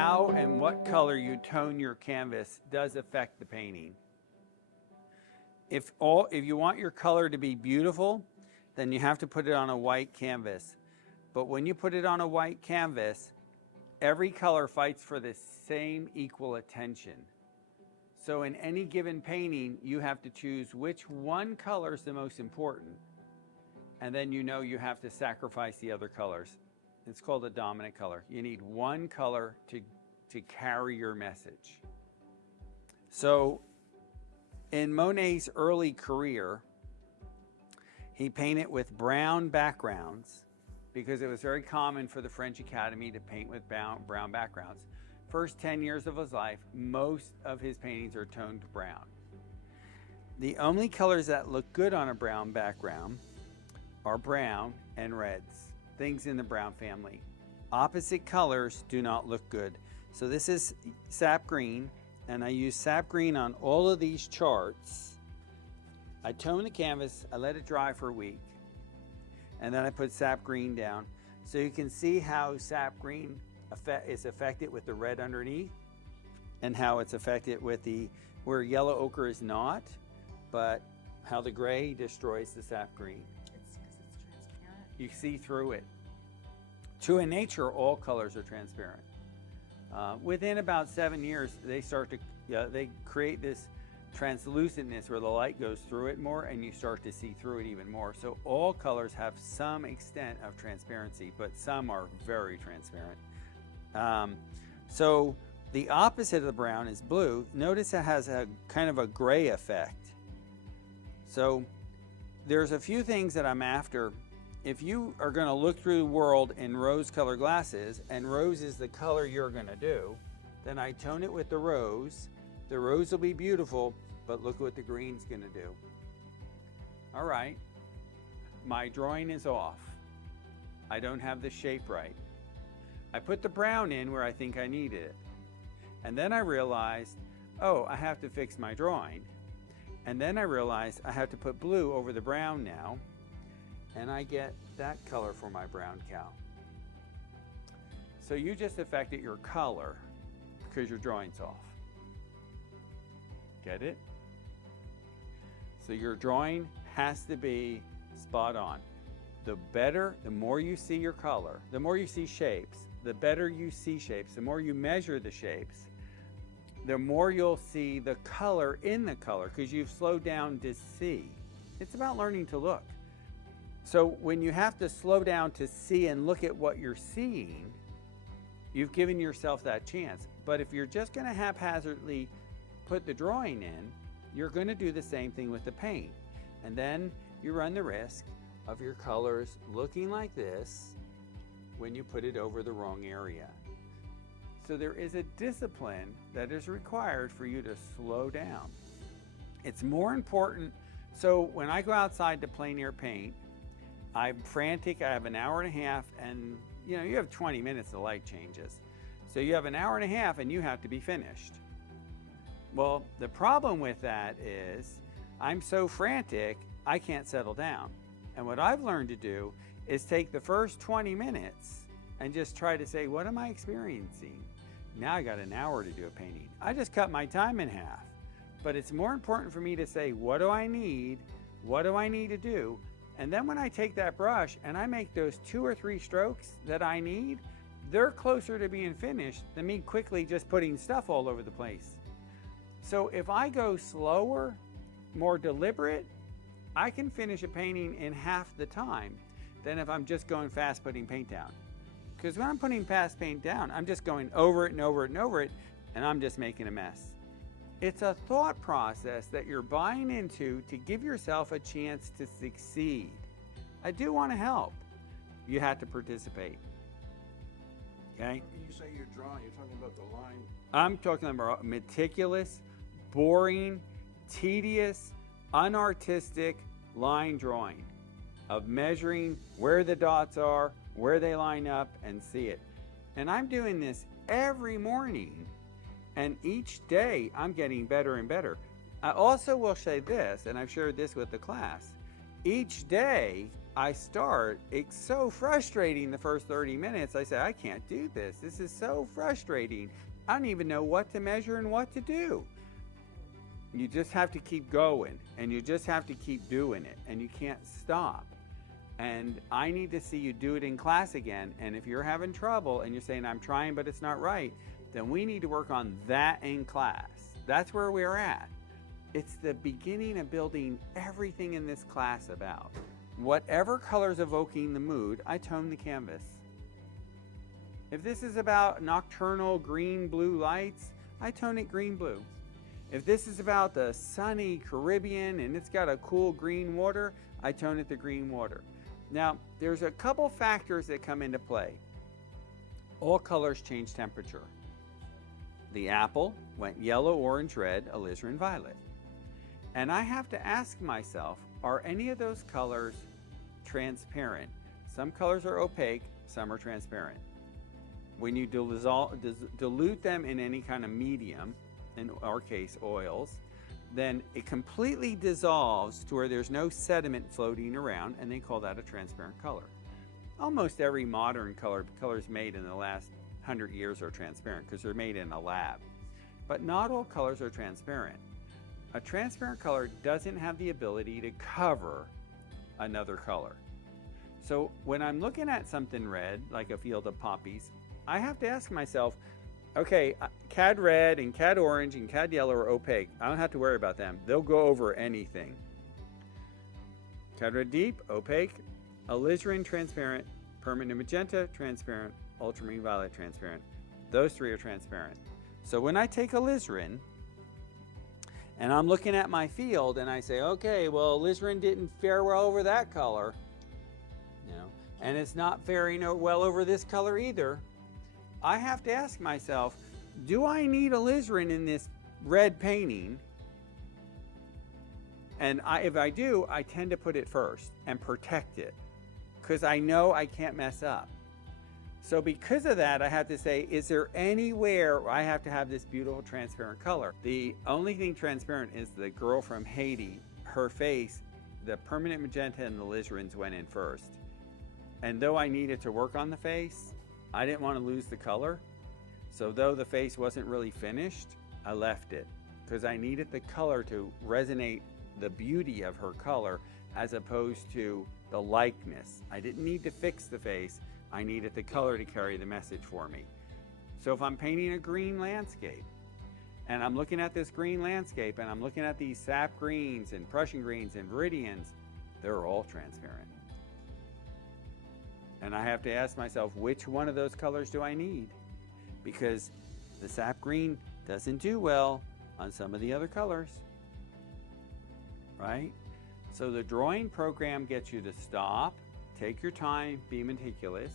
how and what color you tone your canvas does affect the painting. If you want your color to be beautiful, then you have to put it on a white canvas. But when you put it on a white canvas, every color fights for the same equal attention. So in any given painting, you have to choose which one color is the most important. And then you know you have to sacrifice the other colors. It's called a dominant color. You need one color to carry your message. So in Monet's early career, he painted with brown backgrounds because it was very common for the French Academy to paint with brown backgrounds. First 10 years of his life, most of his paintings are toned brown. The only colors that look good on a brown background are brown and reds, things in the brown family. Opposite colors do not look good. So this is sap green, and I use sap green on all of these charts. I tone the canvas, I let it dry for a week, and then I put sap green down. So you can see how sap green is affected with the red underneath, and how it's affected with where yellow ochre is not, but how the gray destroys the sap green. It's because it's transparent. You see through it. In nature, all colors are transparent. Within about 7 years, they start to, they create this translucentness where the light goes through it more and you start to see through it even more. So all colors have some extent of transparency, but some are very transparent. So the opposite of the brown is blue. Notice it has a kind of a gray effect. So there's a few things that I'm after. If you are going to look through the world in rose color glasses, and rose is the color you're going to do, then I tone it with the rose. The rose will be beautiful, but look what the green's going to do. All right, my drawing is off. I don't have the shape right. I put the brown in where I think I needed it. And then I realized, oh, I have to fix my drawing. And then I realized I have to put blue over the brown now, and I get that color for my brown cow. So you just affected your color because your drawing's off. Get it? So your drawing has to be spot on. The better, the more you see your color, the more you see shapes, the better you see shapes, the more you measure the shapes, the more you'll see the color in the color because you've slowed down to see. It's about learning to look. So when you have to slow down to see and look at what you're seeing, you've given yourself that chance. But if you're just going to haphazardly put the drawing in, you're going to do the same thing with the paint. And then you run the risk of your colors looking like this when you put it over the wrong area. So there is a discipline that is required for you to slow down. It's more important. So when I go outside to plein air paint, I'm frantic. I have an hour and a half, and you know, you have 20 minutes, the light changes. So you have an hour and a half and you have to be finished. Well, the problem with that is I'm so frantic, I can't settle down. And what I've learned to do is take the first 20 minutes and just try to say, what am I experiencing? Now I got an hour to do a painting. I just cut my time in half. But it's more important for me to say, what do I need? What do I need to do? And then when I take that brush and I make those 2 or 3 strokes that I need, they're closer to being finished than me quickly just putting stuff all over the place. So if I go slower, more deliberate, I can finish a painting in half the time than if I'm just going fast putting paint down. Because when I'm putting fast paint down, I'm just going over it and over it and over it, and I'm just making a mess. It's a thought process that you're buying into to give yourself a chance to succeed. I do want to help. You have to participate. Okay? When you say you're drawing, you're talking about the line. I'm talking about meticulous, boring, tedious, unartistic line drawing of measuring where the dots are, where they line up, and see it. And I'm doing this every morning. And each day I'm getting better and better. I also will say this, and I've shared this with the class. Each day it's so frustrating the first 30 minutes. I say, I can't do this. This is so frustrating. I don't even know what to measure and what to do. You just have to keep going, and you just have to keep doing it, and you can't stop. And I need to see you do it in class again. And if you're having trouble and you're saying, I'm trying, but it's not right, then we need to work on that in class. That's where we're at. It's the beginning of building everything in this class about. Whatever color's evoking the mood, I tone the canvas. If this is about nocturnal green-blue lights, I tone it green-blue. If this is about the sunny Caribbean and it's got a cool green water, I tone it the green water. Now, there's a couple factors that come into play. All colors change temperature. The apple went yellow, orange, red, alizarin, violet. And I have to ask myself, are any of those colors transparent? Some colors are opaque, some are transparent. When you dilute them in any kind of medium, in our case oils, then it completely dissolves to where there's no sediment floating around, and they call that a transparent color. Almost every modern colors made in the last 100 years are transparent because they're made in a lab. But not all colors are transparent. A transparent color doesn't have the ability to cover another color. So when I'm looking at something red, like a field of poppies, I have to ask myself, okay, cad red and cad orange and cad yellow are opaque. I don't have to worry about them. They'll go over anything. Cad red deep, opaque. Alizarin, transparent. Permanent magenta, transparent. Ultramarine violet, transparent. Those three are transparent. So when I take alizarin and I'm looking at my field and I say, okay, well, alizarin didn't fare well over that color, and it's not faring well over this color either, I have to ask myself, do I need alizarin in this red painting? And if I do, I tend to put it first and protect it because I know I can't mess up. So because of that, I have to say, is there anywhere I have to have this beautiful transparent color? The only thing transparent is the girl from Haiti. Her face, the permanent magenta and the alizarins went in first. And though I needed to work on the face, I didn't want to lose the color. So though the face wasn't really finished, I left it because I needed the color to resonate the beauty of her color as opposed to the likeness. I didn't need to fix the face. I needed the color to carry the message for me. So if I'm painting a green landscape and I'm looking at this green landscape and I'm looking at these sap greens and Prussian greens and viridians, they're all transparent. And I have to ask myself, which one of those colors do I need? Because the sap green doesn't do well on some of the other colors, right? So the drawing program gets you to stop, take your time, be meticulous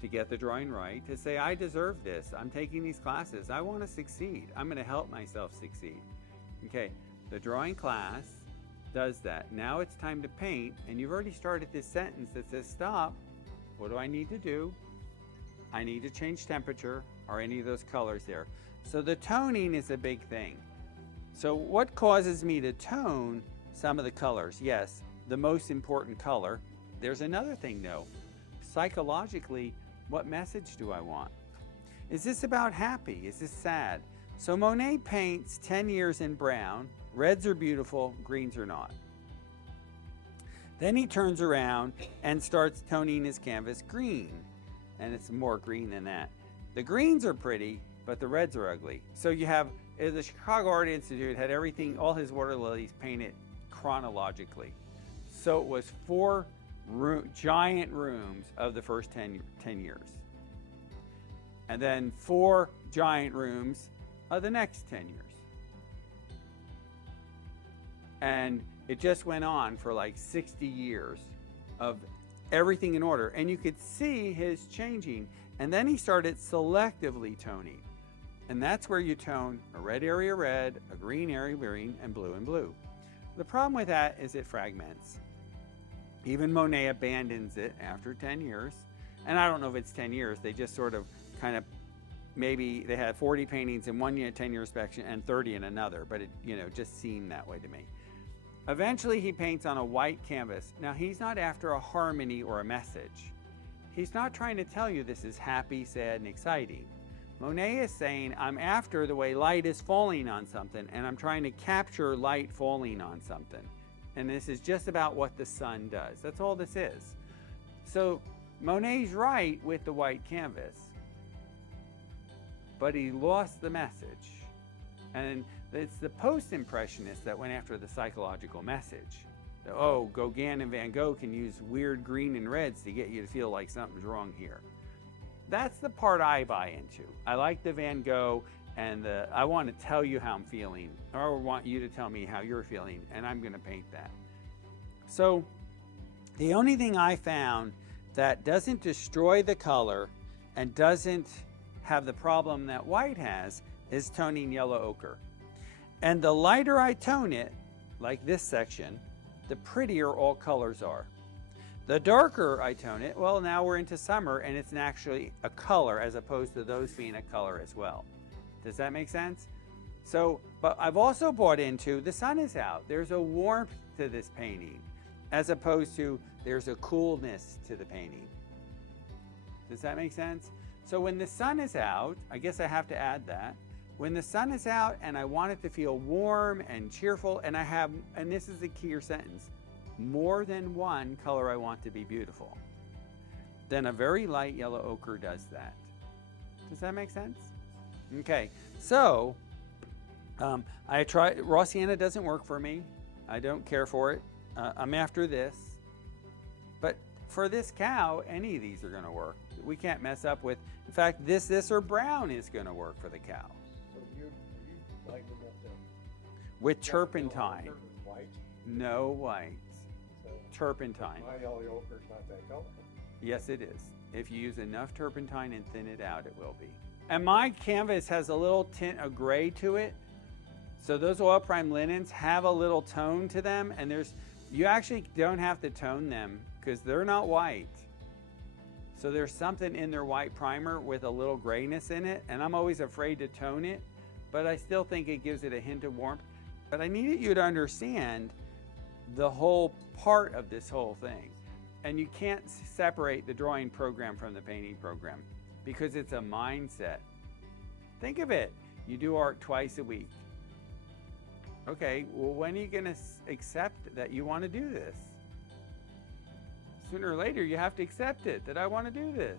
to get the drawing right, to say, I deserve this. I'm taking these classes. I want to succeed. I'm going to help myself succeed. Okay, the drawing class does that. Now it's time to paint, and you've already started this sentence that says stop. What do I need to do? I need to change temperature. Are any of those colors there? So the toning is a big thing. So what causes me to tone some of the colors? Yes, the most important color. There's another thing though. Psychologically, what message do I want? Is this about happy? Is this sad? So Monet paints 10 years in brown. Reds are beautiful, greens are not. Then he turns around and starts toning his canvas green. And it's more green than that. The greens are pretty, but the reds are ugly. So you have, the Chicago Art Institute had everything, all his water lilies painted chronologically. So it was 4 giant rooms of the first 10 years. And then 4 giant rooms of the next 10 years. And it just went on for like 60 years of everything in order. And you could see his changing. And then he started selectively toning. And that's where you tone a red area red, a green area green, and blue. The problem with that is it fragments. Even Monet abandons it after 10 years. And I don't know if it's 10 years. They just sort of kind of, maybe they had 40 paintings in one year, 10-year inspection, and 30 in another. But it, just seemed that way to me. Eventually he paints on a white canvas. Now he's not after a harmony or a message. He's not trying to tell you this is happy, sad, and exciting. Monet is saying, I'm after the way light is falling on something, and I'm trying to capture light falling on something. And this is just about what the sun does. That's all this is. So Monet's right with the white canvas, but he lost the message. And it's the post-impressionists that went after the psychological message. Oh, Gauguin and Van Gogh can use weird green and reds to get you to feel like something's wrong here. That's the part I buy into. I like the Van Gogh, and I want to tell you how I'm feeling, or I want you to tell me how you're feeling, and I'm going to paint that. So the only thing I found that doesn't destroy the color and doesn't have the problem that white has is toning yellow ochre. And the lighter I tone it, like this section, the prettier all colors are. The darker I tone it, well, now we're into summer and it's actually a color as opposed to those being a color as well. Does that make sense? So, but I've also bought into the sun is out. There's a warmth to this painting as opposed to there's a coolness to the painting. Does that make sense? So when the sun is out, I guess I have to add that. When the sun is out and I want it to feel warm and cheerful, and and this is the key sentence, more than one color I want to be beautiful, then a very light yellow ochre does that. Does that make sense? Okay, so I try, raw sienna doesn't work for me. I don't care for it. I'm after this. But for this cow, any of these are gonna work. We can't mess up with, in fact, this or brown is gonna work for the cow. So you like it With turpentine. white? No white. So Turpentine. my yellow ochre's not that color. Yes, it is. If you use enough turpentine and thin it out, it will be. And my canvas has a little tint of gray to it. So those oil prime linens have a little tone to them, and you actually don't have to tone them because they're not white. So there's something in their white primer with a little grayness in it, and I'm always afraid to tone it, but I still think it gives it a hint of warmth. But I needed you to understand the whole part of this whole thing. And you can't separate the drawing program from the painting program because it's a mindset. Think of it. You do art twice a week. Okay, well, when are you going to accept that you want to do this? Sooner or later, you have to accept it, that I want to do this.